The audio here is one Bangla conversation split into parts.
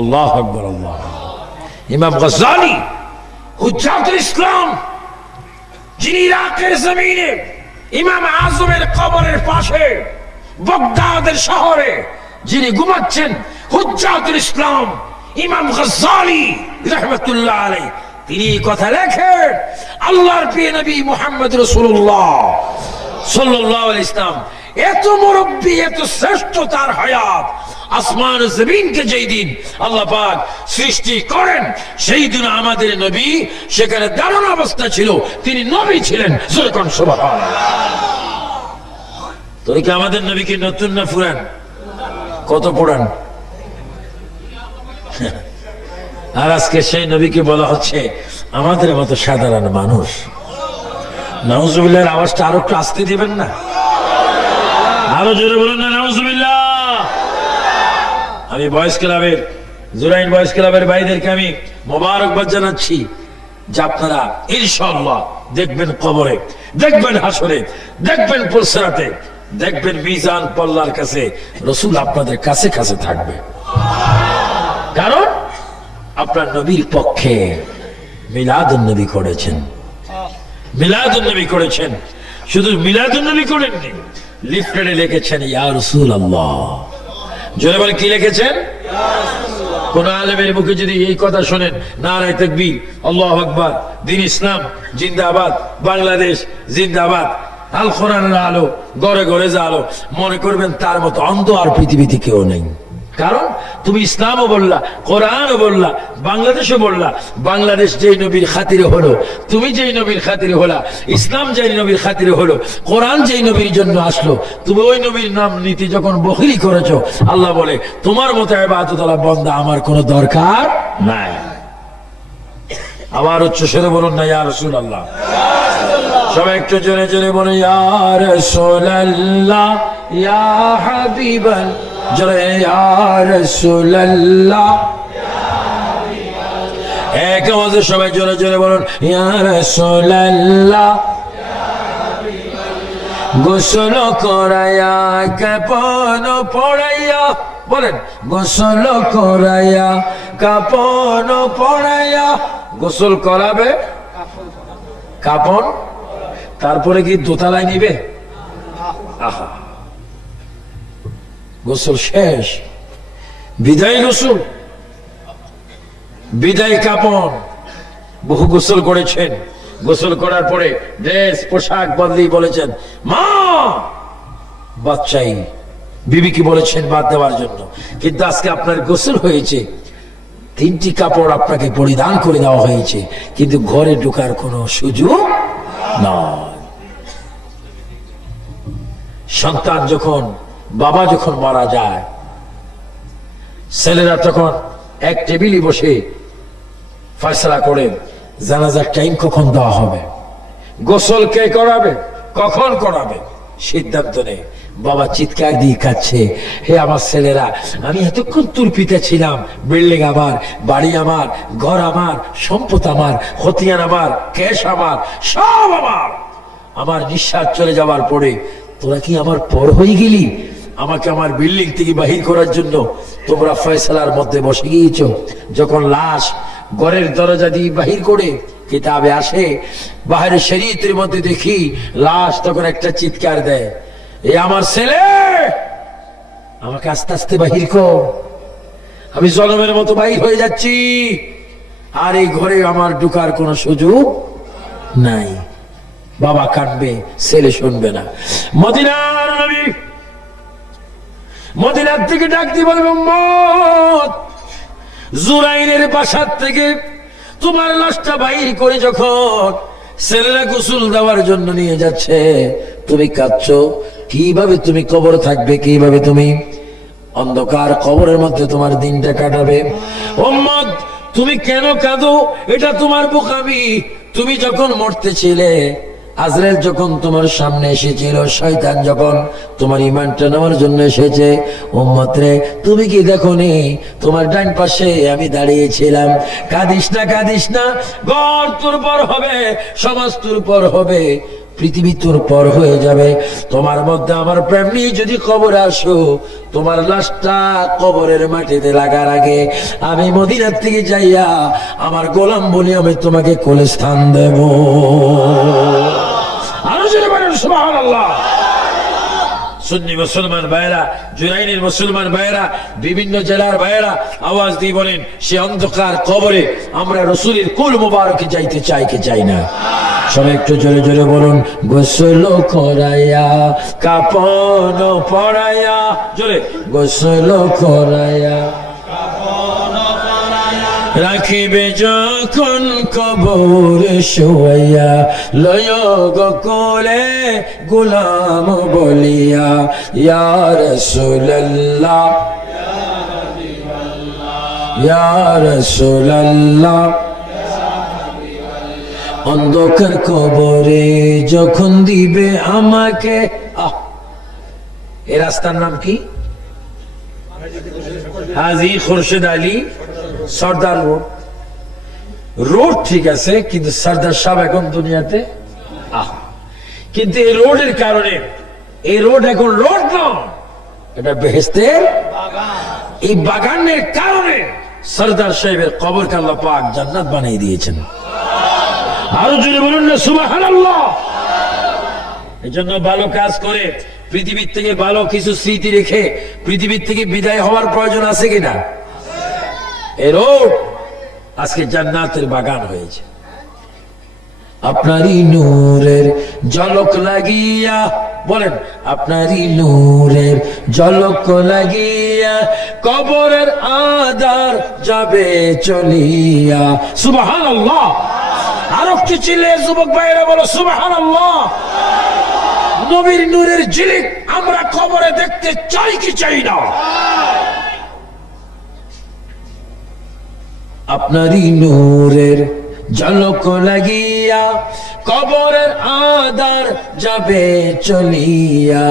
আল্লাহু আকবার, আল্লাহ। ইমাম গজ্জালী হুজ্জাতুল ইসলাম, যিনি ইরাকের জমিনে ইমাম আজমের কবরের পাশে বাগদাদের শহরে যিনি ঘুমাচ্ছেন, হুজ্জাতুল ইসলাম ইমাম গজ্জালী রাহমাতুল্লাহ আলাইহি, তিনি কথা লেখেন, আল্লাহর প্রিয় নবী মুহাম্মদ রাসূলুল্লাহ সাল্লাল্লাহু আলাইহি ওয়াসাল্লাম এত মুরব্বী, এত শ্রেষ্ঠ তার হায়াত, আসমান জমিনকে যেই দিন আল্লাহ পাক সৃষ্টি করেন সেই দিন আমাদের নবী সেখানে দাঁড়ানো অবস্থা ছিল, তিনি নবী ছিলেন। সুবহানাল্লাহ। তোর কি আমাদের নবী কি নতুন না পুরান? কত পুরান। আর আজকে সেই নবীকে বলা হচ্ছে আমাদের মতো সাধারণ মানুষ। নাউজুবিল্লাহর আওয়াজটা আরো একটু আস্তে দিবেন না? আরো জোরে বলুন না নাউজুবিল্লাহ। আমি বয়েস ক্লাবের, জুরাইন বয়েস ক্লাবের ভাইদেরকে আমি মোবারকবাদ জানাচ্ছি যে আপনারা ইনশাআল্লাহ দেখবেন কবরে, দেখবেন হাসরে, দেখবেন পুলসিরাতে, দেখবেন মিজান পাল্লার কাছে রাসূল আপনাদের কাছে কাছে থাকবে। কারণ আপনার নবীর পক্ষে মিলাদুন নবী করেছেন, মিলাদুন নবী করেছেন। শুধু মিলাদুন নবী করেননি, লিফলেটে লিখেছেন ইয়া রাসূলুল্লাহ। জোরে বলে কি লিখেছেন? কোন আলেমের মুখে যদি এই কথা শোনেন, নারায়ে তাকবীর, আল্লাহু আকবার, দ্বীন ইসলাম জিন্দাবাদ, বাংলাদেশ জিন্দাবাদ, আল কোরআনের আলো ঘরে ঘরে আলো, মনে করবেন তার মতো অন্ধ আর পৃথিবীতে কেউ নেই। কারণ তুমি ইসলামও বললা, কোরআনও বললা, বাংলাদেশও বললা। বাংলাদেশ যেই নবীর খাতিরে হলো, তুমি যেই নবীর খাতিরে হলা, ইসলাম যেই নবীর খাতিরে হলো, কোরআন যেই নবীর জন্য আসলো, তুমি ওই নবীর নাম নীতি যখন বখিলি করেছো, আল্লাহ বলে তোমার মতো ইবাদতওয়ালা বান্দা আমার কোনো দরকার নাই। আবার উচ্চ স্বরে বলুন না ইয়া রাসূলুল্লাহ। সবাই একটু জোরে জোরে বলুন ইয়া রাসূলুল্লাহ, ইয়া হাবিবাল্লাহ, জোরে ইয়া রাসূলুল্লাহ। এক আওয়াজে সবাই জোরে জোরে বলুন ইয়া রাসূলুল্লাহ। গোসল করায়া কাপন পড়াইয়া, বলেন গোসল করায়া কাপন পড়াইয়া। গোসল করাবে, কাপন, তারপরে কি দোতলায় নিবে? আহা, গোসল শেষ, বিদায় গোসল, বিদায় কাপন। বহু গোসল করেছেন, গোসল করার পরে ড্রেস পোশাক বদলি বলেছেন মা বাচ্চাই, বিবি কি বলেছেন বাদ দেওয়ার জন্য। কিন্তু আজকে আপনার গোসল হয়েছে, তিনটি কাপড় আপনাকে পরিধান করে দেওয়া হয়েছে, কিন্তু ঘরে ঢোকার কোনো সুযোগ নয়। সন্তান যখন, বাবা যখন মারা যায়, ছেলেরা তখন এক টেবিলে বসে ফয়সালা করে জানাজার টাইম কখন দেওয়া হবে, গোসল কে করাবে, কখন করাবে, সিদ্ধান্ত নেই। বাবা চিৎকার দিয়ে কাঁদছে, হে আমার ছেলেরা, আমি এতক্ষণ তুরপিতে ছিলাম, বিল্ডিং আমার, বাড়ি আমার, ঘর আমার, সম্পদ আমার, খতিয়ান আমার, ক্যাশ আমার, সব আমার। আমার নিঃশ্বাস চলে যাওয়ার পরে তোরা কি আমার পর হয়ে গেলি? আমাকে আমার বিল্ডিং থেকে বাহির করার জন্য তোমরা ফয়সালার মধ্যে বসে গিয়েছো। যখন লাশ ঘরের দরজা দিয়ে বাহির করে কিতাবে আসে, বাহিরে শরীয়তের মধ্যে দেখি লাশ, তখন একটা চিৎকার দেয়, এ আমার ছেলে, আমাকে আস্তে আস্তে বাহির কর, আমি জনমের মতো বাহির হয়ে যাচ্ছি, আর এই ঘরে আমার ঢোকার কোনো সুযোগ নাই। বাবা কাঁদবে, ছেলে শুনবে না। মদিনার নবী মদিনার থেকে ডাক দিয়ে বলবে, উম্মত, জুরাইনের বাসার থেকে তোমার লাশটা বাইর করে যখন ছেলেরা গোসল দেওয়ার জন্য নিয়ে যাচ্ছে, তুমি কাঁদছো। কিভাবে তুমি কবর থাকবে, কিভাবে তুমি অন্ধকার কবরের মধ্যে তোমার দিনটা কাটাবে? উম্মত, তুমি কেন কাঁদো? এটা তোমার বোকামি। তুমি যখন মরতেছিলে, আজরাইল যখন তোমার সামনে এসেছিল, শয়তান যখন তোমার ঈমানটা নেওয়ার জন্য এসেছে, উম্মত রে, তুমি কি দেখোনি তোমার ডান পাশে আমি দাঁড়িয়েছিলাম? কাঁদিস না, কাঁদিস না, ঘর তোর পর হবে, সমাজ তোর পর হবে, পৃথিবী তোর পর হয়ে যাবে। তোমার মধ্যে আমার প্রেম নিয়ে যদি কবরে আসো, তোমার লাশটা কবরের মাটিতে লাগার আগে আমি মদিনার থেকে যাইয়া আমার গোলাম বলি আমি তোমাকে কোলে স্থান দেব। আরো জোরে বলেন সুবহানাল্লাহ। সুন্নি মুসলমান ভাইরা, জুরাইনের মুসলমান ভাইরা, বিভিন্ন জেলার ভাইরা আওয়াজ দিয়ে বলেন, সে অন্ধকার কবরে আমরা রাসূলের কোল মুবারকে যাইতে চাই কি চাই না? সবাই একটু জোরে জোরে বলুন, গোসল করাইয়া কাফন পরাইয়া, জোরে, গোসল করাইয়া রাখিবে যখন কবরে শোয়াইয়া, লয় গো কোলে গোলাম বলিয়া, ইয়া রাসূলুল্লাহ ইয়া রাসূলুল্লাহ। অন্ধকার কবরে যখন দিবে আমাকে, এই রাস্তার নাম কি? হাজী খুরশেদ আলী সর্দার রোড। রোড ঠিক আছে, কিন্তু সর্দার সাহেব এখন দুনিয়াতে। কিন্তু এই রোডের কারণে, এই রোড এখন রোড নয়, এটা বেহেশতের এই বাগানের কারণে সর্দার সাহেবের কবরকে আল্লাহ পাক জান্নাত বানিয়ে দিয়েছেন। আরো জোরে বলুন না সুবহানাল্লাহ। এই জন্য ভালো কাজ করে পৃথিবীর থেকে ভালো কিছু স্মৃতি রেখে পৃথিবীর থেকে বিদায় হওয়ার প্রয়োজন আছে কিনা? এই রোড আজকে জান্নাতের বাগান হয়েছে। আপনারই নূরের ঝলক লাগিয়া, বলেন, আপনারই নূরের ঝলক লাগিয়া কবরের আধার যাবে চলিয়া। সুবহানাল্লাহ। আর একটু চিল্লে যুবক ভাইরা বলো সুবহানাল্লাহ। নবীর নূরের ঝিলিক আমরা কবরে দেখতে চাই কি চাই না? আপনারই নূরের ঝলক লাগিয়া কবরের আধার যাবে চলিয়া,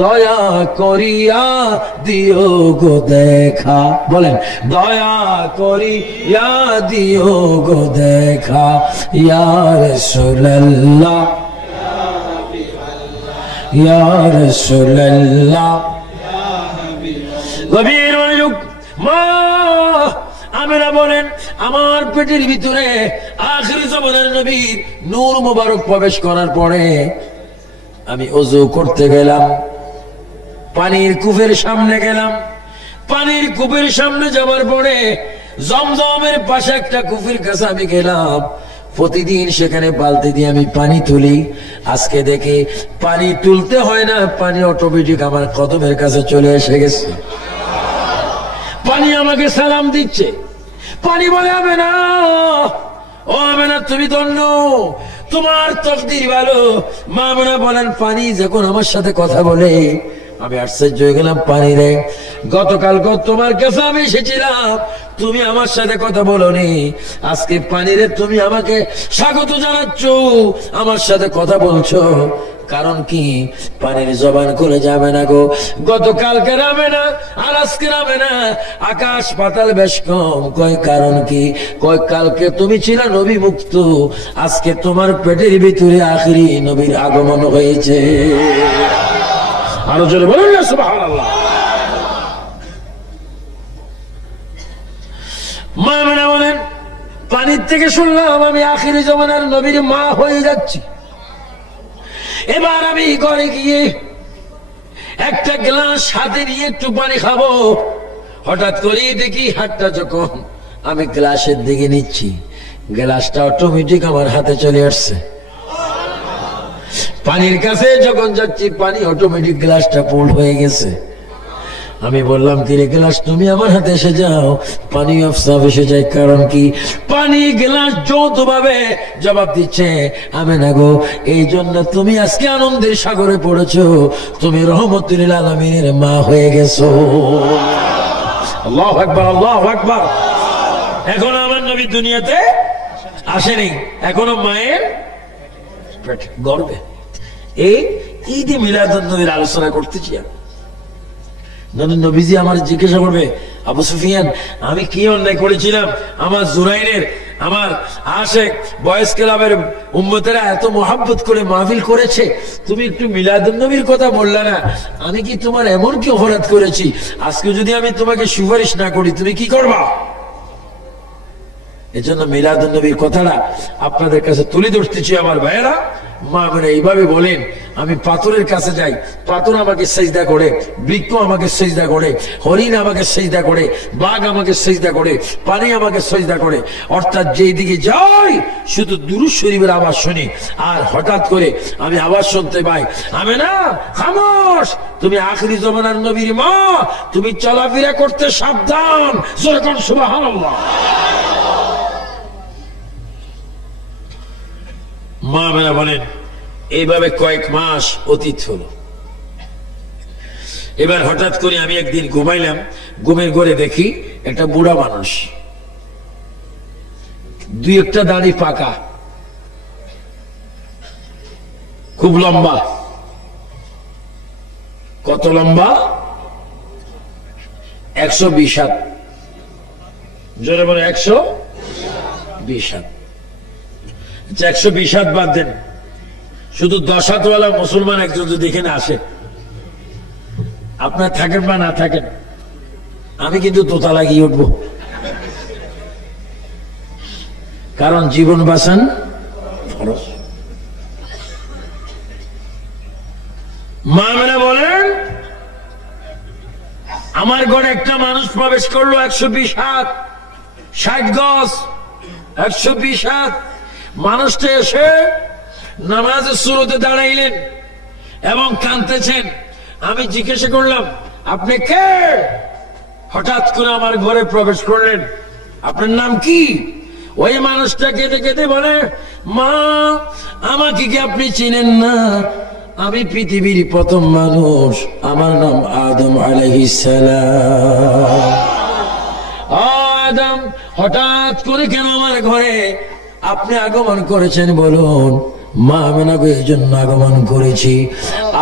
দয়া করিয়া দিও গো দেখা, বলেন, দয়া করিয়া দিও গো দেখা, ইয়া রাসূলুল্লাহ ইয়া রাসূলুল্লাহ। গভীর মনোযোগ। মা আমেনা বলেন, আমার পেটের ভিতরে আখিরি জামানার নবীর নূর মুবারক প্রবেশ করার পরে আমি ওযু করতে গেলাম, পানির কূপের সামনে গেলাম। পানির কূপের সামনে যাওয়ার পরে জমজমের পাশে একটা কূপের কাছে আমি গেলাম। প্রতিদিন সেখানে বালতি দিয়ে আমি পানি তুলি। আজকে দেখে পানি তুলতে হয় না, পানি অটোমেটিক আমার কদমের কাছে চলে এসে গেছে। পানি আমাকে সালাম দিচ্ছে। পানি বলে, আমেনা, ও আমেনা, তুমি ধন্য, তোমার তকদির ভালো। মা আমেনা বলেন, পানি যখন আমার সাথে কথা বলে আমি আশ্চর্য হয়ে গেলাম। পানি রে, গতকাল তোমার কাছে আমি এসেছিলাম, তুমি আমার সাথে কথা বলোনি। আজকে পানি রে, তুমি আমাকে স্বাগত জানাচ্ছ, আমার সাথে কথা বলছো। কারণ কি? পানির জবান খুলে যাবে না গো। গতকালকে নামে না, আর আজকে নামে না, আকাশ পাতাল বেশ কম। কয় কারণ কি? কয় কালকে তুমি ছিল নবী মুক্ত, আজকে তোমার পেটের ভিতরে আখিরি নবীর আগমন হয়েছে। আরো জোরে বলুন না সুবহানাল্লাহ। মা আমেনা বলেন, পানির থেকে শুনলাম আমি আখিরি জামানার নবীর মা হয়ে যাচ্ছি। এবার আমি ঘরে গিয়ে একটা গ্লাস হাতে নিয়ে একটু পানি খাবো। হঠাৎ করে দেখি হাতটা যখন আমি গ্লাসের দিকে নিচ্ছি, গ্লাসটা অটোমেটিক আমার হাতে চলে আসছে। পানির কাছে যখন যাচ্ছি, পানি অটোমেটিক গ্লাসটা ফুল হয়ে গেছে। আমি বললাম, কিরে গ্লাস, তুমি আমার হাতে এসে যাও। পানি অফসাব এসে যায়। কারণ কি? পানি গ্লাস যৌথভাবে জবাব দিচ্ছে, আমেনা গো, এই জন্য তুমি আজকে আনন্দের সাগরে পড়েছো, তুমি রহমতুল আলামিনের মা হয়ে গেছো। আল্লাহু আকবার, আল্লাহু আকবার। এখনো আমার নবী দুনিয়াতে আসেনি, এখনো মায়ের পেটে গর্বে। এই ঈদে মিলাদুন নবীর আলোচনা করতেছি। নবীজি আমার জিজ্ঞাসা করবে, আবু সুফিয়ান, আমি কি অন্যায় করেছিলাম আমার জুরাইনের আমার আশেক বয়েস ক্লাবের উম্মতেরা এত মহাব্বত করে মাহফিল করেছে, তুমি একটু মিলাদুন নবীর কথা বললা না। আমি কি তোমার এমন কি অপরাধ করেছি? আজকে যদি আমি তোমাকে সুপারিশ না করি তুমি কি করবা? এজন্য মিলাদুন নবীর কথাটা আপনাদের কাছে তুলে ধরতেছি আমার ভাইয়েরা। মা মানে এইভাবে বলেন, আমি পাথরের কাছে যাই, পাথর আমাকে সেজদা করে, বৃক্ষ আমাকে সেজদা করে, হরিণ আমাকে সেজদা করে, বাঘ আমাকে সেজদা করে, পানি আমাকে সেজদা করে। অর্থাৎ যেই দিকে যাই শুধু দুরূদ শরীফের আওয়াজ শুনি। আর হঠাৎ করে আমি আওয়াজ শুনতে পাই, আমি না খামোশ, তুমি আখিরি জমানার নবীর মা, তুমি চলাফেরা করতে সাবধান। যেরকম সুবহানাল্লাহ। মা মেরা বলেন, এইভাবে কয়েক মাস অতীত হলো। এবার হঠাৎ করে আমি একদিন ঘুমাইলাম, ঘুমের ঘরে দেখি একটা বুড়া মানুষ, দুই একটা দাড়ি পাকা, খুব লম্বা। কত লম্বা? 120 হাত। জোরে বলে 120 হাত। 120 হাত বাদ দেন, শুধু 10 হাতওয়ালা মুসলমান একজন যদি এখানে আসে, আপনার থাকেন বা না থাকেন, আমি কিন্তু দোতলা গিয়ে উঠবো। কারণ জীবন বাঁচান ফরজ। মা মেরা বলেন, আমার ঘরে একটা মানুষ প্রবেশ করলো, 120 হাত, 60 গজ, 120 হাত। মানুষটা এসে নামাজের শুরুতে দাঁড়াইলেন এবং কাঁদতেছেন। আমি জিজ্ঞাসা করলাম, আপনি কে? হঠাৎ করে আমার ঘরে প্রবেশ করলেন, আপনার নাম কি? ওই মানুষটা কেঁদে কেঁদে বলে, মা আমাকে কি আপনি চিনেন না? আমি পৃথিবীর প্রথম মানুষ, আমার নাম আদম আলাইহিস সালাম। আদম, হঠাৎ করে কেন আমার ঘরে আপনি আগমন করেছেন বলুন? মা আমেনাকে এই জন্য আগমন করেছি,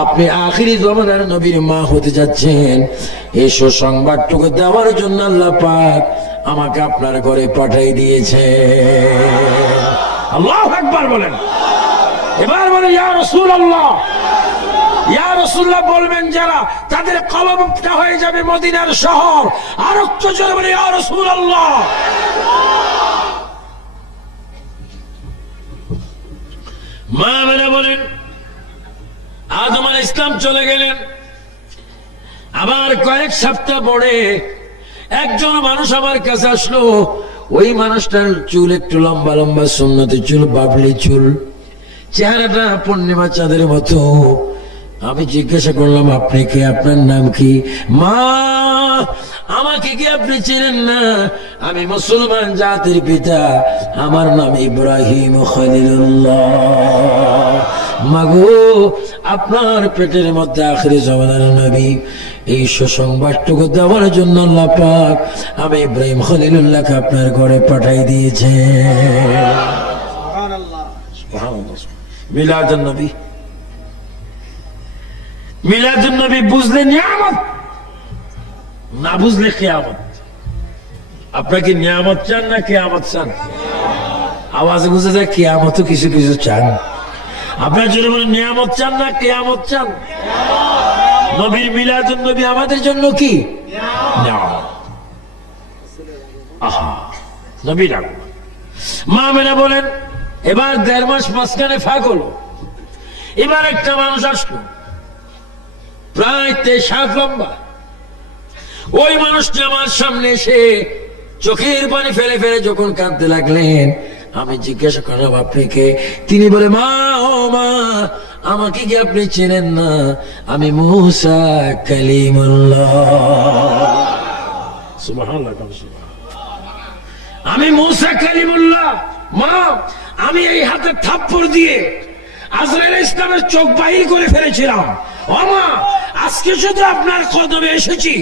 আপনি আখিরি জমানার নবীর মা হতে যাচ্ছেন। এই সুসংবাদটুকু দেওয়ার জন্য আল্লাহ পাক আমাকে আপনার ঘরে পাঠিয়ে দিয়েছে। আল্লাহু আকবার বলেন। এবার বলে, ইয়া রাসূলুল্লাহ, ইয়া রাসূলুল্লাহ বলবেন যারা, তাদের কলবটা হয়ে যাবে মদিনার শহর। আর একটু জোরে বলে, ইয়া রাসূলুল্লাহ। মা মেরা বলেন, আদম আলাইহিস সালাম চলে গেলেন। আবার কয়েক সপ্তাহ পরে একজন মানুষ আমার কাছে আসলো। ওই মানুষটার চুল একটু লম্বা লম্বা, সুন্নতি চুল, বাবলি চুল, চেহারাটা পূর্ণিমা চাঁদের মতো। আমি জিজ্ঞাসা করলাম, আপনি কে? আপনার নাম কি? মা আমাকে কি আপনি চেনেন না? আমি মুসলমান জাতির পিতা, আমার নাম ইব্রাহিম খলিলুল্লাহ। মাগো, আপনার পেটের মধ্যে আখিরি জমানার নবী। এই সুসংবাদটুকু দেওয়ার জন্য আল্লাহ পাক আমি ইব্রাহিম খলিলুল্লাহকে আপনার ঘরে পাঠিয়ে দিয়েছে। সুবহানাল্লাহ, সুবহানাল্লাহ। মিলাদুন নবী, মিলাদুন নবী বুঝলে নিয়ামত, না বুঝলে কিয়ামত। আপনাকে নিয়ামত চান না কিয়ামত চান? আওয়াজে বুঝে যায় কিয়ামত কিছু কিছু চান। আপনার জন্য বলে নিয়ামত চান না কিয়ামত চান? নবীর মিলাদুন নবী আমাদের জন্য কি নিয়ামত। আহা, নবীর আগমন। মা মেনা বলেন, এবার 1.5 মাস মাঝখানে ফাঁক হলো। এবার একটা মানুষ আসলো, প্রায় 23 হাত লম্বা। ওই মানুষটা আমার সামনে এসে চোখের পানি ফেলে ফেলে যখন কাঁদতে লাগলেন, আমি জিজ্ঞাসা করলাম, আপনি কে? তিনি বলে, মা, ও মা, আমাকে কি আপনি চেনেন না? আমি মুসা কালিমুল্লাহ। সুবহানাল্লাহ, আমি মুসা কালিমুল্লাহ। মা, আমি এই হাতে থাপ্পড় দিয়ে আজরাইল ইসলামের চোখ বাহির করে ফেলেছিলাম। ও মা, আজকে শুধু আপনার কদমে এসেছি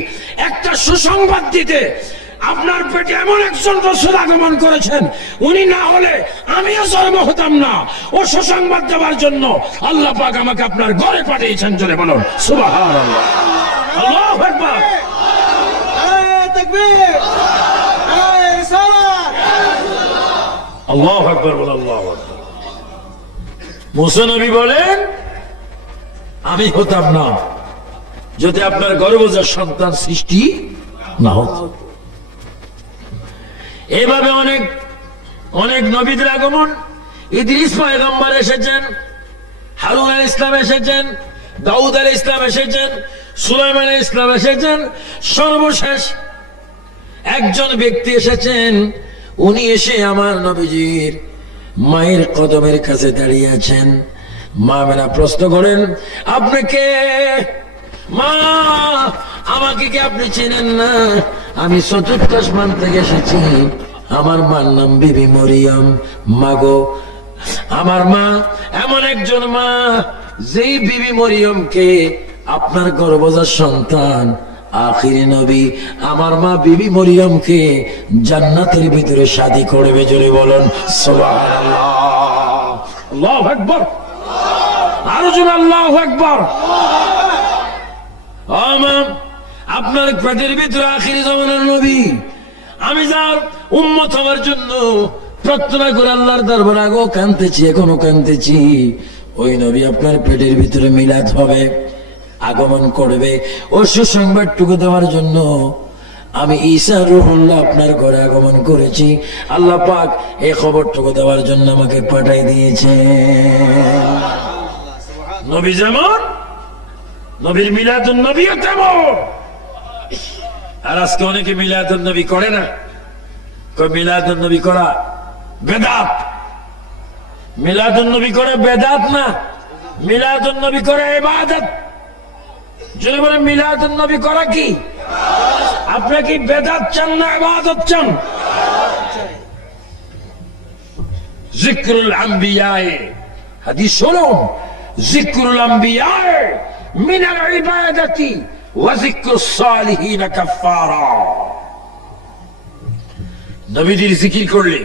একটা সুসংবাদ দিতে। আপনার পেটে এমন একজন রাসূল আগমন করেছেন, উনি না হলে আমিও জন্ম হতাম না। ও সুসংবাদ দেওয়ার জন্য আল্লাহ পাক আমাকে আপনার ঘরে পাঠিয়েছেন। জোরে বলুন সুবহানাল্লাহ, আল্লাহু আকবার। তাকবীর, রিসালাত। আল্লাহু আকবার বলেন, আল্লাহু আকবার। মুসা নবী বলেন, আমি হতাম না যদি আপনার গর্ভজাত সন্তান সৃষ্টি না হতো। এভাবে অনেক অনেক নবীদের আগমন। ইদ্রিস পয়গম্বর এসেছেন, হারুন আলাইহিস ইসলাম এসেছেন, দাউদ আলাইহিস ইসলাম এসেছেন, সুলাইমান আলাইহিস ইসলাম এসেছেন। সর্বশেষ একজন ব্যক্তি এসেছেন, উনি এসে আমার নবীজির মায়ের কদমের কাছে দাঁড়িয়ে আছেন। মা মেনা প্রশ্ন করেন, আপনি কে? মা, আমাকে কি আপনি চেনেন না? আমি চতুর্থ আসমান থেকে এসেছি। আমার মার নাম বিবি মরিয়ম। মাগো, আমার মা এমন একজন মা, যেই বিবি মরিয়মকে আপনার গর্ভজাত সন্তান আখিরি নবী আমার মা বিবি মরিয়মকে জান্নাতের ভিতরে শাদী করবে। জোরে বলুন সুবহানাল্লাহ। আল্লাহু আকবার। আরো জোরে আল্লাহু আকবার। আপনার পেটের ভিতরে আখিরি জামানার নবী, আমি যার উম্মত হওয়ার জন্য প্রার্থনা করে আল্লাহর দরবারে আগেও কাঁদতেছি, এখনো কাঁদতেছি। ওই নবী আপনার পেটের ভিতরে মিলাদ হবে, আগমন করবে। ও সুসংবাদটুকু দেওয়ার জন্য আমি ঈসা রূহুল্লাহ আপনার ঘরে আগমন করেছি। আল্লাহ পাক এই খবরটুকু দেওয়ার জন্য আমাকে পাঠাই দিয়েছে। নবী যেমন, নবীর মিলাদুন নবীও তেমন। আর আজকে অনেকে মিলাদুন নবী করে না। মিলাদুন নবী করা বেদাত। মিলাদুন নবী করে বেদাত না, মিলাদুন নবী করে ইবাদত। যদি বলে মিলাদুন নবী করা কি? আপনি কি বেদাত চান না ইবাদত চান? যিকরুল আম্বিয়ায়ে, হাদিস শুনুন, যিকরুল আম্বিয়ায়ে মিনাল ইবাদাতি ওয়া যিকরুস সালিহিন কাফারা। নবীদের জিকির করলে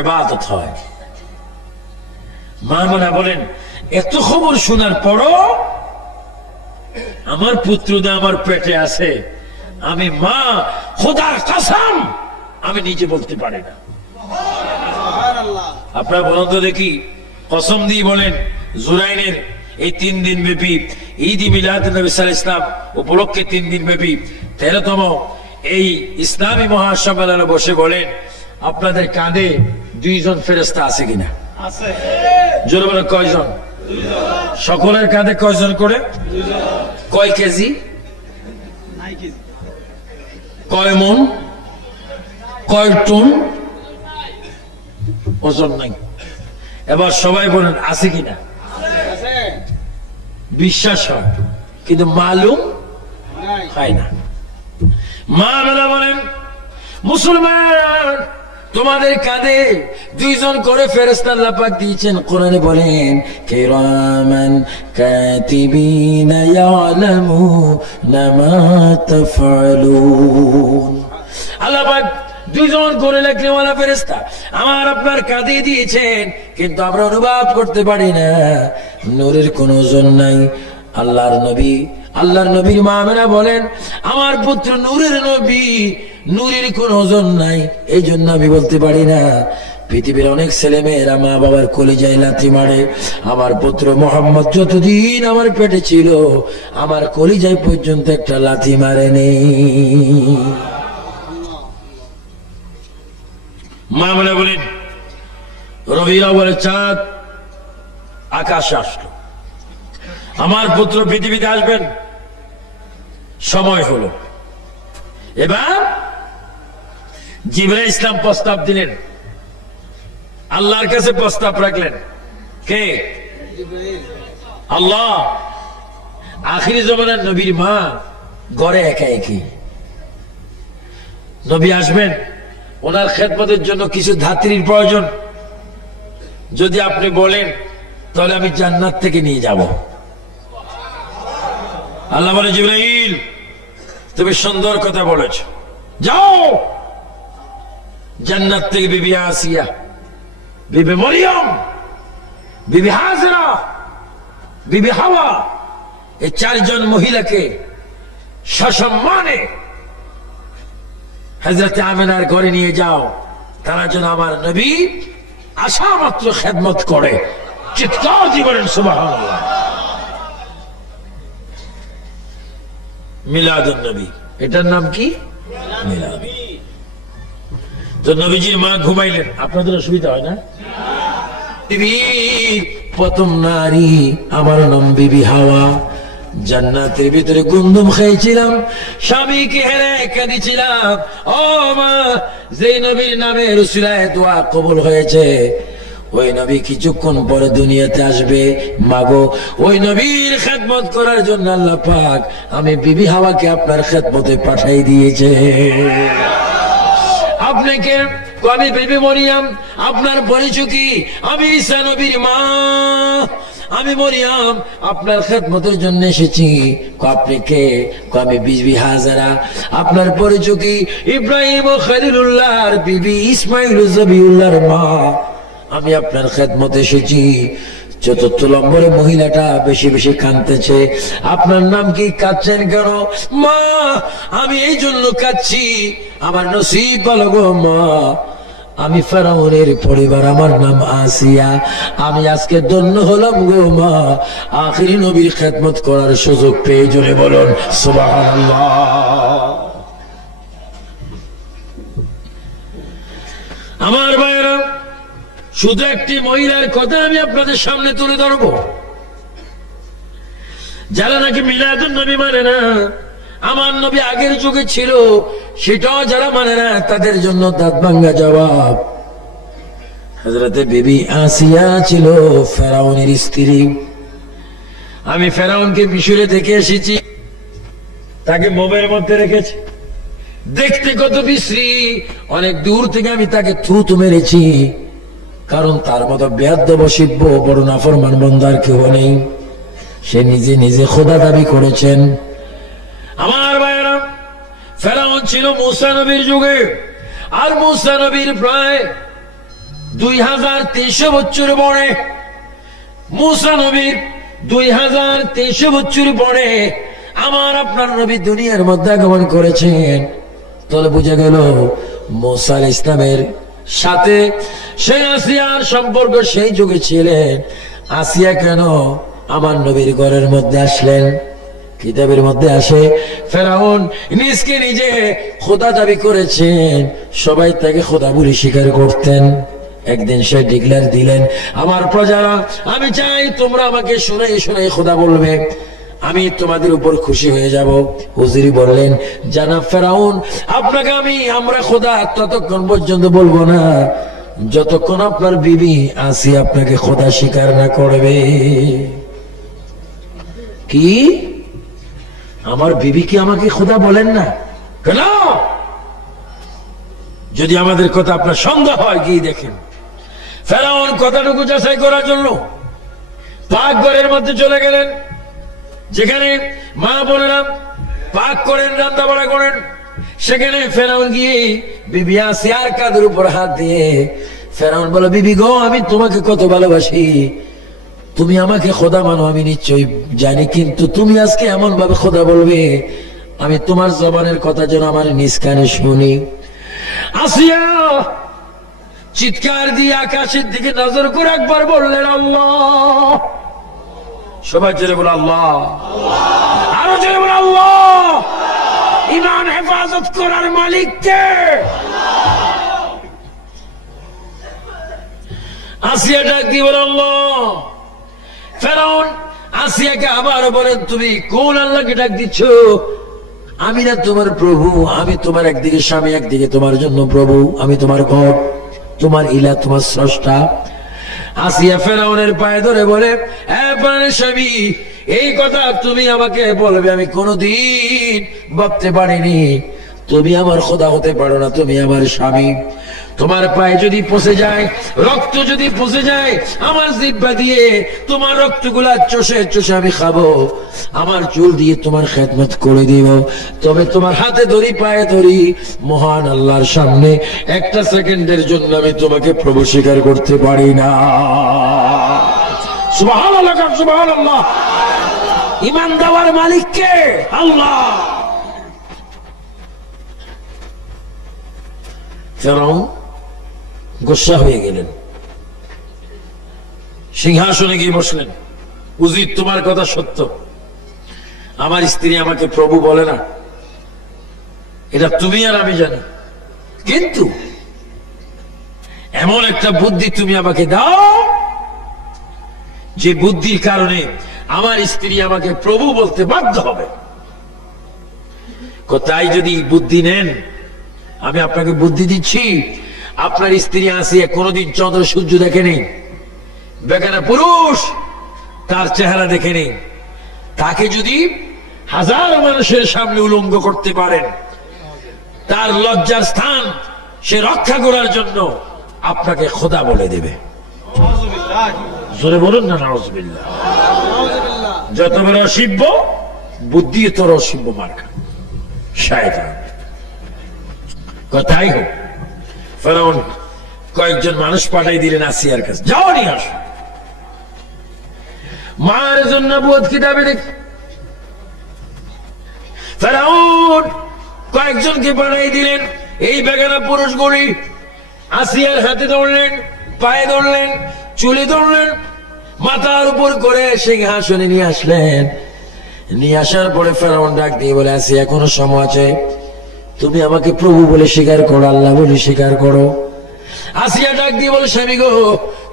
ইবাদত হয়। মা মানা বলেন, এত খবর শোনার পরও আমার পুত্রদা আমার পেটে আছে, আমি মা খোদার কসম আমি নিজে বলতে পারি না। আপনারা বলুন তো দেখি, কসম দিয়ে বলেন, জুরাইনের এই 3 দিন ব্যাপী ঈদ মিলাদ নবী সাল্লাল্লাহু আলাইহি ওয়াসাল্লাম উপলক্ষে 3 দিন ব্যাপী 13তম এই ইসলামী মহাসম্মেলনে বসে বলেন, আপনাদের কাঁধে 2 জন ফেরেশতা আছে কিনা? আছে। জোরে বলেন, কয়জন? 2 জন। সকলের কাঁধে কয়জন করে? 2 জন। কয় কেজি? 9 কেজি। কয় মন? কয় টন? ওজন নাই। এবার সবাই বলেন আছে কিনা? আছে। বিশ্বাস হয় কিন্তু মালুম হয় না। মা মেলা বলেন, মুসলমান তোমাদের কাঁধে 2 জন করে ফেরেশতা আল্লাহ পাক দিয়েছেন। কোরআনে বলেন, কিরামান কাতিবিনা ইয়ালামুনা মা তাফআলুন। আল্লাহ পাক 2 জন করে লেখনেওয়ালা ফেরেশতা আমার আপনার কাঁধে দিয়েছেন, কিন্তু আমরা অনুভব করতে পারি না। নূরের কোনো ওজন নাই। আল্লাহর নবীর মা আমেনা বলেন, আমার পুত্র নূরের নবী, নূরের কোন ওজন নাই, এই জন্য আমি বলতে পারি না। পৃথিবীর অনেক ছেলে মেয়েরা মা বাবার কলিজায় লাথি মারে, আমার পুত্র মোহাম্মদ যতদিন আমার পেটে ছিল আমার কলিজায় পর্যন্ত একটা লাথি মারেনি। মা আমেনা বলেন, রবিউল আউয়ালের চাঁদ আকাশে আসলো, আমার পুত্র পৃথিবীতে আসবেন, সময় হলো। এবার জিবরাইল ইসলাম প্রস্তাব দিলেন, আল্লাহর কাছে প্রস্তাব রাখলেন। কে? আল্লাহ। আখিরি জামানার নবীর মা ঘরে একা একই, নবী আসবেন, ওনার খেদমতের জন্য কিছু ধাত্রীর প্রয়োজন। যদি আপনি বলেন তাহলে আমি জান্নাত থেকে নিয়ে যাব। আল্লাহ বলে, জিবরাইল তুমি সুন্দর কথা বলেছ, যাও জান্নাত থেকে বিবি আসিয়া, বিবি মরিয়ম, বিবি হাজরা, বিবি হাওয়া, এই 4 জন মহিলাকে সসম্মানে হযরত আমিনার ঘরে নিয়ে যাও। তারা যেন আমার নবী আসা মাত্র খেদমত করে। চিৎকার দিয়ে বলেন সুবহানাল্লাহ। মিলাদুন নবী, এটার নাম কি? মিলাদ। তো নবীজির মা ঘুমাইলেন, আপনাদের অসুবিধা হয় না? প্রথম নারী, আমার নাম বিবি হাওয়া। জান্নাতের ভিতরে গুন্দুম খাইছিলাম, স্বামীকে হেরে কাঁদিছিলাম। ও মা, যে নবীর নামে রসুলায় দোয়া কবুল হয়েছে, ওই নবী কিছুক্ষণ পরে দুনিয়াতে আসবে। মাগো, ওই নবীর খেদমত করার জন্য আল্লাহ পাক আমি বিবি হাওয়াকে আপনার খেদমতে পাঠাই দিয়েছে। আপনাকে আমি বিবি মরিয়াম, আপনার পরিচয় কি? আমি ঈসা নবীর মা, আমি মরিয়াম আপনার খেদমতের জন্য এসেছি। আপনি কে? আমি বিবি হাজারা। আপনার পরিচয় কি? ইব্রাহিম ও খলিলুল্লাহর বিবি, ইসমাইল ও জবিউল্লাহর মা। আমি আপনার খেদমতে এসেছি। চতুর্থ নম্বরে মহিলাটা বেশি বেশি কাঁদতেছে। আপনার নাম কি? কাঁদছেন কেন? মা, আমি এই জন্য কাঁদছি, আমার নসিব ভালো গো মা। আমি ফেরাউনের পরিবার, আমার নাম আসিয়া। আমি আজকে ধন্য হলাম গো মা, আখিরি নবীর খেদমত করার সুযোগ পেয়ে। জোরে বলুন সুবহানাল্লাহ। আমার ভাইয়েরা, শুধু একটি মহিলার কথা আমি আপনাদের সামনে তুলে ধরবো। যারা নাকি মিলাদুন নবী মানে না, আমার নবী আগের যুগে ছিল, সেটাও যারা মানে না, তাদের জন্য দাঁত ভাঙ্গা জবাব। হযরতে বিবি আসিয়া ছিল ফেরাউনের স্ত্রী। আমি ফেরাউনকে মিশরে দেখে এসেছি, তাকে মোবের মধ্যে রেখেছি, দেখতে কত বিশ্রী। অনেক দূর থেকে আমি তাকে থুতু মেরেছি, কারণ তার মতো বেয়াদব অসভ্য বড় নাফরমান বান্দার কেউ নেই। সে নিজে নিজে খোদা দাবি করেছেন। আমার ভাইয়েরা, ফেরাউন ছিল মূসা নবীর যুগে, আর মূসা নবীর প্রায় 2300 বছর পরে, মূসা নবীর 2300 বছর পরে আমার আপনার নবী দুনিয়ার মধ্যে আগমন করেছেন। তাহলে বোঝা গেল মূসা আলাইহিস সালামের সাথে সেই আসিয়ার সম্পর্ক সেই যুগে ছিলেন। আসিয়া কেন আমার নবীর ঘরের মধ্যে আসলেন? কিতাবের মধ্যে আসে ফেরাউন নিজকে নিজে খোদা দাবি করেছেন, সবাই তাকে খোদা বলে স্বীকার করতেন। একদিন সে ডিক্লেয়ার দিলেন, আমার প্রজারা, আমি চাই তোমরা আমাকে শুনাই শুনাই খোদা বলবে, আমি তোমাদের উপর খুশি হয়ে যাব। হুজুরি বললেন, জানাব ফেরাউন, আপনাকে আমরা খোদা ততক্ষণ পর্যন্ত বলবো না যতক্ষণ আপনার বিবি আসি আপনাকে খোদা স্বীকার না করবে। কি? আমার বিবি কি আমাকে খোদা বলেন না কেন? যদি আমাদের কথা আপনার সন্দেহ হয়, গিয়ে দেখেন। ফেরাউন কথাটুকু যাচাই করার জন্য পাক ঘরের মধ্যে চলে গেলেন, যেখানে মা বোনেরা পাক করেন, রান্না বাড়া করেন। সেখানে ফেরাউন গিয়ে বিবি আসিয়ার কাঁধের উপর হাত দিয়ে ফেরাউন বলে, বিবি গো, আমি তোমাকে কত ভালোবাসি, তুমি আমাকে খোদা মানো আমি নিশ্চয়ই জানি, কিন্তু তুমি আজকে এমন ভাবে খোদা বলবে, আমি তোমার জবানের কথা যেন আমার নিজ কানে শুনি। আসিয়া চিৎকার দিয়ে আকাশের দিকে নজর করে একবার বললেন, আল্লাহ। সবাই জোরে বলে আল্লাহ, আরো জোরে বলে আল্লাহ। ইমান হেফাজত করার মালিক কে? আসিয়া ডাক দিয়ে বলে আল্লাহ। ফেরাউন আসিয়াকে আবার বলেন, তুমি কোন আল্লাহকে ডাক দিচ্ছ? আমি না তোমার প্রভু, আমি তোমার একদিকে স্বামী, একদিকে তোমার জন্য প্রভু, আমি তোমার ঘর, তোমার ইলা, তোমার স্রষ্টা। আসিয়া ফেরাউনের পায়ে ধরে বলে, হ্যাঁ প্রাণের স্বামী, এই কথা তুমি আমাকে বলবে আমি কোনদিন ভাবতে পারিনি। তুমি আমার খোদা হতে পারো না, তুমি আমার স্বামী। তোমার পায়ে যদি পচে যায়, রক্ত যদি পচে যায় আমার জিহ্বা দিয়ে, তোমার রক্তগুলা চষে চষে আমি খাবো, আমার চুল দিয়ে তোমার খেদমত করে দিব। তবে তোমার হাতে ধরি, পায়ে ধরি, মহান আল্লাহর সামনে একটা সেকেন্ডের জন্য আমি তোমাকে প্রভু স্বীকার করতে পারি না। সুবহানাল্লাহ, সুবহানাল্লাহ। ঈমান দেওয়ার মালিক কে? আল্লাহ। ফেরাউন গোসা হয়ে গেলেন, সিংহাসনে গিয়ে বসলেন। উজির, তোমার কথা সত্য, আমার স্ত্রী আমাকে প্রভু বলে না, এটা তুমি আর আমি জানি, কিন্তু এমন একটা বুদ্ধি তুমি আমাকে দাও যে বুদ্ধির কারণে আমার স্ত্রী আমাকে প্রভু বলতে বাধ্য হবে। তাই যদি বুদ্ধি নেন, আমি আপনাকে বুদ্ধি দিচ্ছি। আপনার স্ত্রী আসিয়া কোনদিন চন্দ্র সূর্য দেখেনি, বেগানা পুরুষ তার চেহারা দেখেনি। তাকে যদি হাজার মানুষের সামনে উলঙ্গ করতে পারেন, তার লজ্জার স্থান সে রক্ষা করার জন্য আপনাকে খোদা বলে দেবে। জোরে বলুন না নাউজুবিল্লাহ। যত বড় অসিব্য বুদ্ধি, তোর অসিব্য মার্কা শয়তান। কথাই হোক, ফেরাউন কয়েকজন মানুষ পাঠাই দিলেন আসিয়ার কাছে, যাও নিয়ে আসো। মায়ের জন্য বোধ কিতাবে দেখ, ফেরাউন কয়েকজনকে পাঠাই দিলেন। এই বেগানা পুরুষগুলি আসিয়ার হাতে ধরলেন, পায়ে ধরলেন, চুলে ধরলেন, মাথার উপর করে সিংহাসনে নিয়ে আসলেন। নিয়ে আসার পরে ফেরাউন ডাক দিয়ে বলে, আসিয়া এখনো সময় আছে, তুমি আমাকে প্রভু বলে স্বীকার করো, আল্লাহ বলে স্বীকার করো। আসিয়া ডাক দিয়ে বলে, স্বামী গো,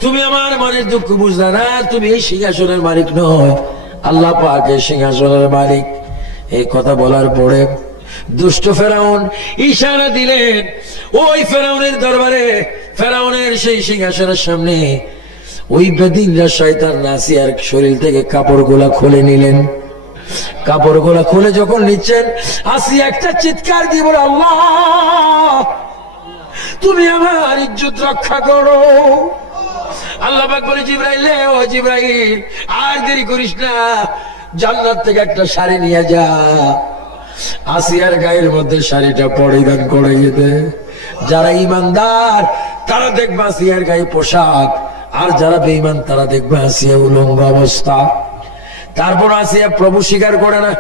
তুমি আমার মনের দুঃখ বুঝলা না, তুমি এই সিংহাসনের মালিক নয়, আল্লাহ পাক এই সিংহাসনের মালিক। এই কথা বলার পরে দুষ্ট ফেরাউন ইশারা দিলেন। ওই ফেরাউনের দরবারে, ফেরাউনের সেই সিংহাসনের সামনে ওই বেদিনরা শয়তান আসিয়ার শরীর থেকে কাপড়গুলা খুলে নিলেন। কাপড়গুলা খুলে যখন নিচ্ছেন, আসিয়া একটা চিৎকার দিয়ে বলে, আল্লাহ তুমি আমার ইজ্জত রক্ষা করো। আল্লাহ পাক বলে, জিবরাইল, ও জিবরাইল, আর দেরি করিস না, জান্নাত থেকে একটা শাড়ি নিয়ে যা, আসিয়ার গায়ের মধ্যে শাড়িটা পরিধান করাইয়ে দে। যারা ইমানদার তারা দেখবে আসিয়ার গায়ে পোশাক, আর যারা বেঈমান তারা দেখবে আসিয়া উলঙ্গ অবস্থা। তারপর আসিয়া প্রভু স্বীকার করে না।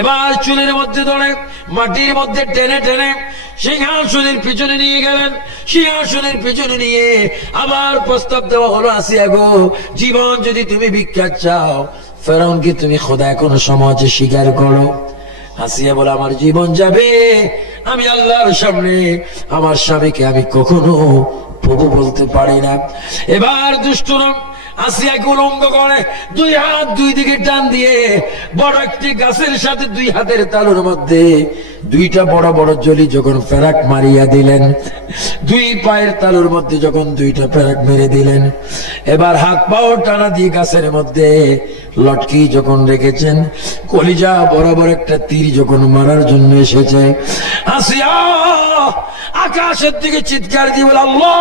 এবার চুলের মধ্যে ধরে মাটির মধ্যে টেনে টেনে সিংহাসনের পিছনে নিয়ে গেলেন। সিংহাসনের পিছনে নিয়ে আবার প্রস্তাব দেওয়া হলো, আসিয়া গো, জীবন যদি তুমি ভিক্ষা চাও, ফেরাউনকে তুমি খোদা এখনো সমাজে স্বীকার করো। আসিয়া বলে, আমার জীবন যাবে, আমি আল্লাহর সামনে আমার স্বামীকে আমি কখনো প্রভু বলতে পারি না। এবার দুষ্টরা আসিয়াকে উলঙ্গ করে, দুই হাত দুই দিকে টান দিয়ে বড় একটি গাছের সাথে দুই হাতের তালুর মধ্যে দুইটা বড় বড় জলি যখন ফেরাক মারিয়া দিলেন, দুই পায়ের তালুর মধ্যে যখন দুইটা ফেরাক মেরে দিলেন, এবার হাত পাও টানা দিয়ে গাছের মধ্যে লটকি যখন রেখেছেন, কলিজা বরাবর একটা তীর যখন মারার জন্য এসেছে, আসিয়া আকাশের দিকে চিৎকার দিয়ে বলে, আল্লাহ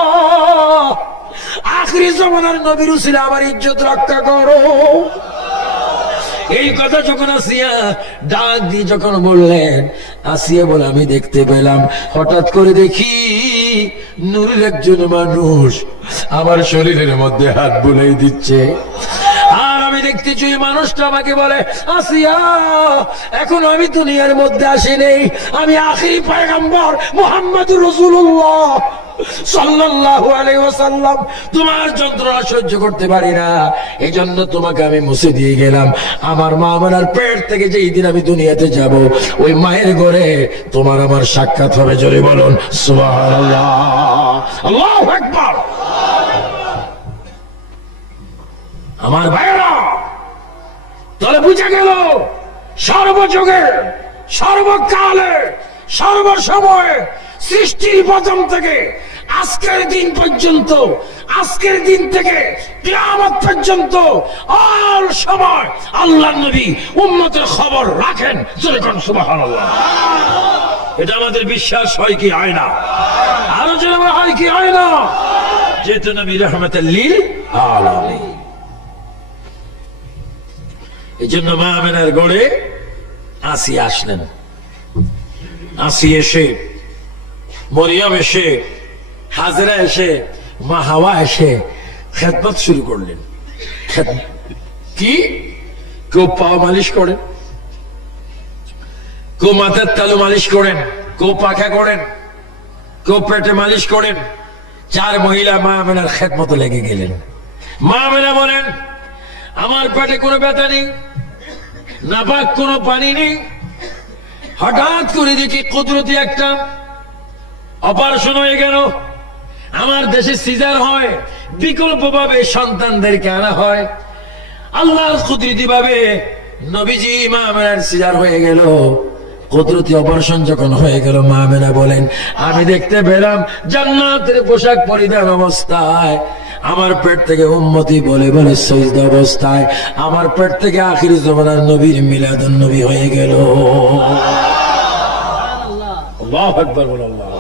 আখিরি জামানার নবীর উসিলা আমার ইজ্জত রক্ষা করো। এই কথা যখন আসিয়া ডাক দিয়ে যখন বললেন, আসিয়া বলে, আমি দেখতে পেলাম, হঠাৎ করে দেখি নূরের একজন মানুষ আমার শরীরের মধ্যে হাত বুলাই দিচ্ছে। আর আমি দেখতেছি ওই মানুষটা আমাকে বলে, আসিয়া এখন আমি দুনিয়ার মধ্যে আসি নেই, আমি আখিরি পয়গম্বর মুহাম্মদুর রাসূলুল্লাহ সাল্লাল্লাহু আলাইহি ওয়াসাল্লাম, তোমার যন্ত্রণা সহ্য করতে পারি না, এই জন্য তোমাকে আমি মুছে দিয়ে গেলাম। আমার মা আমার পেট থেকে যেই দিন আমি দুনিয়াতে যাব, ওই মায়ের ঘরে তোমার আমার সাক্ষাৎ হবে। জোরে বলুন সুবহানাল্লাহ, আল্লাহু আকবার। আমার ভাইরা, তাহলে বুঝা গেল সর্বযুগে, সর্বকালে, সর্বসময়ে, সৃষ্টির প্রথম থেকে আজকের দিন পর্যন্ত, আজকের দিন থেকে কিয়ামত পর্যন্ত আর সময় আল্লাহর নবী উম্মতের খবর রাখেন। জোরে কোন সুবহানাল্লাহ। এটা আমাদের বিশ্বাস হয় কি হয় না? আরো জোরে হয় কি হয় না? যেহেতু নবী রাহমাতাল লিল আলামিন। এই জন্য মা আমেনার গড়ে আসিয়া আসলেন। আসিয়া এসে, মরিয়ম এসে, হাজরা এসে, মা হাওয়া এসে খেদমত শুরু করলেন। কি? কেউ পা মালিশ করেন, কেউ মাথার তালু মালিশ করেন, কেউ পাখা করেন, কেউ পেটে মালিশ করেন। চার মহিলা মা আমেনার খেদমতে লেগে গেলেন। মা আমেনা বলেন আমার পেটে কোনো ব্যথা নেই, নাপাক কোনো পানি নেই। হঠাৎ করে দেখি কুদরতি একটা অপারেশন হয়ে গেল। আমার দেশে সিজার হয়, বিকল্প ভাবে সন্তানদেরকে আনা হয়। আল্লাহ কুদরতি ভাবে নবীজি মা আমেনার সিজার হয়ে গেল। কুদরতি অপারেশন যখন হয়ে গেল, মা আমেনা বলেন আমি দেখতে পেলাম জান্নাতের পোশাক পরিধান অবস্থায় আমার পেট থেকে উম্মতি বলে বলে সজদা অবস্থায় আমার পেট থেকে আখির জমানার নবীর মিলাদুন নবী হয়ে গেল। আল্লাহু আকবার, আল্লাহ।